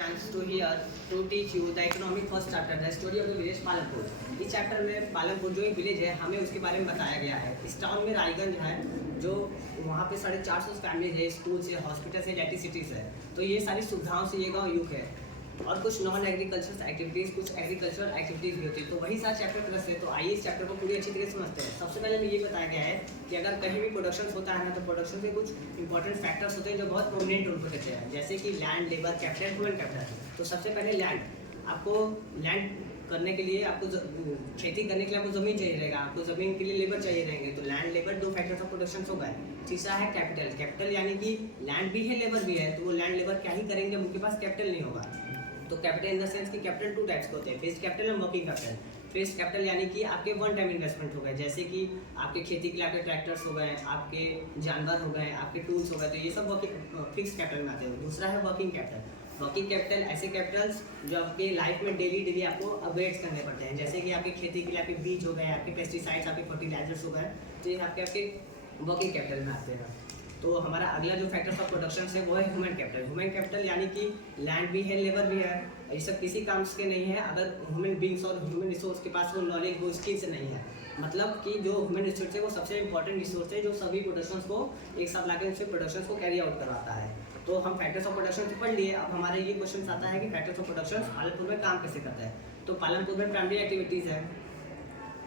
chance to hear to teach you the economic first chapter, the story of the village Palampur. इस chapter में पालमपुर जो एक village है हमें उसके बारे में बताया गया है। इस टाउन में रायगंज है जो वहाँ पे 450 फैमिलीज है, स्कूल्स है, हॉस्पिटल्स है, इलेक्ट्रिसिटीज़ है। तो ये सारी सुविधाओं से ये गाँव युक्त है। और कुछ नॉन एग्रीकल्चर एक्टिविटीज़, कुछ एग्रीकल्चर एक्टिविटीज़ भी होती है। तो वही सारे चैप्टर प्लस है। तो आइए इस चैप्टर को पूरी अच्छी तरीके से समझते हैं। सबसे पहले हमें ये बताया गया है कि अगर कहीं भी प्रोडक्शन होता है ना, तो प्रोडक्शन के कुछ इंपॉर्टेंट फैक्टर्स होते हैं जो बहुत प्रोमिनेंट रोल प्ले करते हैं, जैसे कि land, labour, capital, human capital. तो सबसे पहले लैंड, आपको लैंड करने के लिए, आपको खेती करने के लिए आपको ज़मीन चाहिए रहेगा, आपको ज़मीन के लिए लेबर चाहिए रहेंगे। तो लैंड, लेबर दो फैक्टर्स ऑफ प्रोडक्शन हो गए। तीसरा है कैपिटल। कैपिटल यानी कि लैंड भी है, लेबर भी है, तो वो लैंड लेबर क्या ही करेंगे, उनके पास कैपिटल नहीं होगा। तो कैपिटल इन द सेंस कि कैपिटल टू टाइप्स के होते हैं, फिक्स्ड कैपिटल और वर्किंग कैपिटल। फिक्स्ड कैपिटल यानी कि आपके वन टाइम इन्वेस्टमेंट हो गए, जैसे कि आपके खेती के लिए आपके ट्रैक्टर्स हो गए, आपके जानवर हो गए, आपके टूल्स हो गए, तो ये सब वर्किंग फिक्स्ड कैपिटल में आते हैं। दूसरा है वर्किंग कैपिटल। वर्किंग कैपिटल ऐसे कैपिटल्स जो आपके लाइफ में डेली आपको अपग्रेड्स करने पड़ते हैं, जैसे कि आपकी खेती के लिए आपके बीज हो गए, आपके पेस्टिसाइड्स, आपके फर्टिलाइजर्स हो गए, तो ये आपके वर्किंग कैपिटल में आते हैं। तो हमारा अगला जो फैक्टर्स ऑफ प्रोडक्शन है वो है ह्यूमन कैपिटल। ह्यूमन कैपिटल यानी कि लैंड भी है, लेबर भी है, ये सब किसी काम के नहीं है अगर ह्यूमन बींग्स और ह्यूमन रिसोर्स के पास वो नॉलेज, वो स्किल्स नहीं है। मतलब कि जो ह्यूमन रिसोर्स है वो सबसे इंपॉर्टेंट रिसोर्स है जो सभी प्रोडक्शंस को एक साथ लाकर उससे प्रोडक्शंस को कैरी आउट करवाता है। तो हम फैक्टर्स ऑफ प्रोडक्शन पढ़ लिए। अब हमारे ये क्वेश्चन आता है कि फैक्टर्स ऑफ प्रोडक्शन पालमपुर में काम कैसे करता है। तो पालमपुर में प्राइमरी एक्टिविटीज़ है,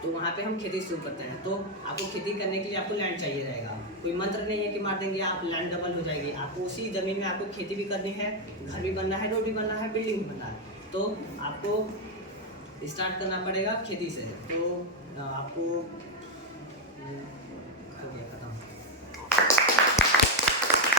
तो वहाँ पे हम खेती शुरू करते हैं। तो आपको खेती करने के लिए आपको लैंड चाहिए रहेगा। कोई मंत्र नहीं है कि मार देंगे आप लैंड डबल हो जाएगी। आपको उसी ज़मीन में आपको खेती भी करनी है, घर भी बनना है, रोड भी बनना है, बिल्डिंग भी बनना है। तो आपको स्टार्ट करना पड़ेगा खेती से। तो आपको